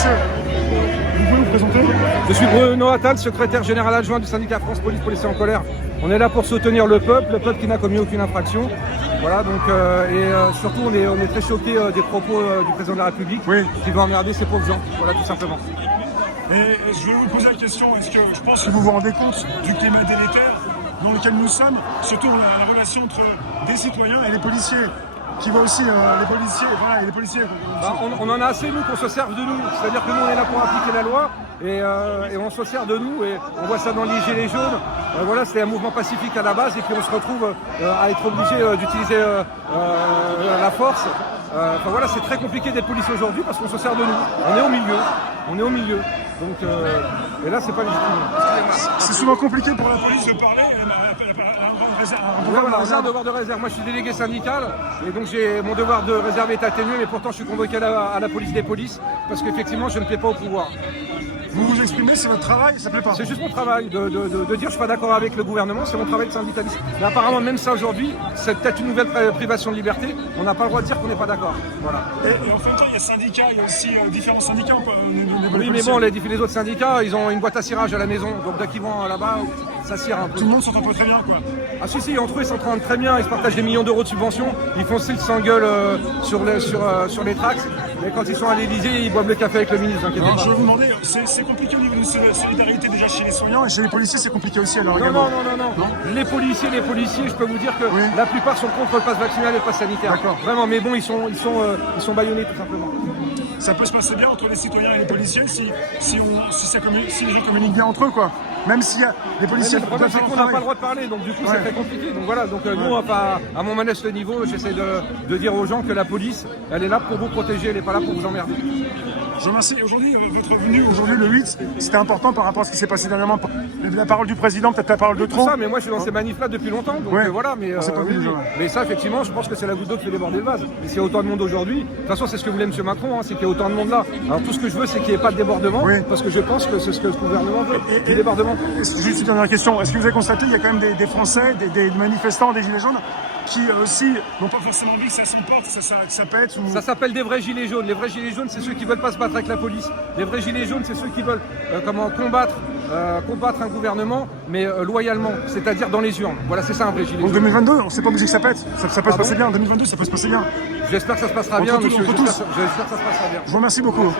monsieur. Vous pouvez vous présenter? Je suis Bruno Attal, secrétaire général adjoint du syndicat France Police Policiers en colère. On est là pour soutenir le peuple qui n'a commis aucune infraction. Voilà, donc, surtout on est très choqués des propos du président de la République qui veut emmerder ces pauvres gens. Voilà, tout simplement. Et je vais vous poser la question, est-ce que je pense que vous vous rendez compte du climat délétère dans lequel nous sommes, surtout la relation entre des citoyens et les policiers, qui voient aussi les policiers, voilà, et les policiers. On en a assez, nous, qu'on se serve de nous. C'est-à-dire que nous, on est là pour appliquer la loi et on se sert de nous et on voit ça dans les gilets jaunes. Voilà, c'est un mouvement pacifique à la base et puis on se retrouve à être obligé d'utiliser la force. Enfin voilà, c'est très compliqué d'être policier aujourd'hui parce qu'on se sert de nous. On est au milieu. Donc, et là, c'est pas légitime. C'est souvent compliqué pour la police de parler. On a un devoir de réserve. Moi, je suis délégué syndical et donc mon devoir de réserve est atténué, mais pourtant, je suis convoqué à la police des polices parce qu'effectivement, je ne plais pas au pouvoir. Vous vous exprimez, c'est votre travail, ça plaît pas? C'est juste mon travail de dire je suis pas d'accord avec le gouvernement, c'est mon travail de syndicaliste. Mais apparemment même ça aujourd'hui, c'est peut-être une nouvelle privation de liberté, on n'a pas le droit de dire qu'on n'est pas d'accord. Voilà. Et en même temps, il y a syndicats, il y a aussi différents syndicats. Oui, mais bon, les autres syndicats, ils ont une boîte à cirage à la maison, donc dès qu'ils vont là-bas, ça cire un peu. Tout le monde s'entend pas très bien, quoi. Ah si, entre eux, ils s'entendent très bien, ils se partagent des millions d'euros de subventions, ils font style s'engueulent sur les tracts, mais quand ils sont à l'Élysée, ils boivent le café avec le ministre, inquiétez pas. Je vais vous demander, c'est compliqué au niveau de solidarité déjà chez les soignants et chez les policiers, c'est compliqué aussi alors également. Non. Les policiers, je peux vous dire que la plupart sont contre le pass vaccinal et le pass sanitaire. D'accord. Vraiment, mais bon, ils sont bâillonnés tout simplement. Ça peut se passer bien entre les citoyens et les policiers si les gens communiquent bien entre eux, quoi. Même si les policiers... Le problème, c'est qu'on n'a pas le droit de parler, donc du coup, c'est très compliqué. Donc voilà, nous, à mon modeste niveau, j'essaie de dire aux gens que la police, elle est là pour vous protéger, elle n'est pas là pour vous emmerder. Je vous remercie. Aujourd'hui, votre venue, aujourd'hui le 8, c'était important par rapport à ce qui s'est passé dernièrement. La parole du président, peut-être la parole de trop. Ça, mais moi je suis dans ces manifs-là depuis longtemps, donc voilà, mais ça effectivement, je pense que c'est la goutte d'eau qui fait déborder le vase. Et s'il y a autant de monde aujourd'hui, de toute façon c'est ce que voulait M. Macron, c'est qu'il y ait autant de monde là. Alors tout ce que je veux, c'est qu'il n'y ait pas de débordement, parce que je pense que c'est ce que le gouvernement veut, des débordements. Juste une dernière question, est-ce que vous avez constaté qu'il y a quand même des Français, des manifestants, des gilets jaunes, qui aussi n'ont pas forcément envie que ça s'emporte, que ça pète ou... Ça s'appelle des vrais gilets jaunes. Les vrais gilets jaunes, c'est ceux qui veulent pas se battre avec la police. Les vrais gilets jaunes, c'est ceux qui veulent combattre un gouvernement, mais loyalement, c'est-à-dire dans les urnes. Voilà, c'est ça un vrai gilet jaune. En 2022, on ne sait pas obligé que ça pète. Ça peut se passer bien. En 2022, ça peut se passer bien. J'espère que ça se passera bien, monsieur. Entre tous. J'espère que ça se passera bien. Je vous remercie beaucoup.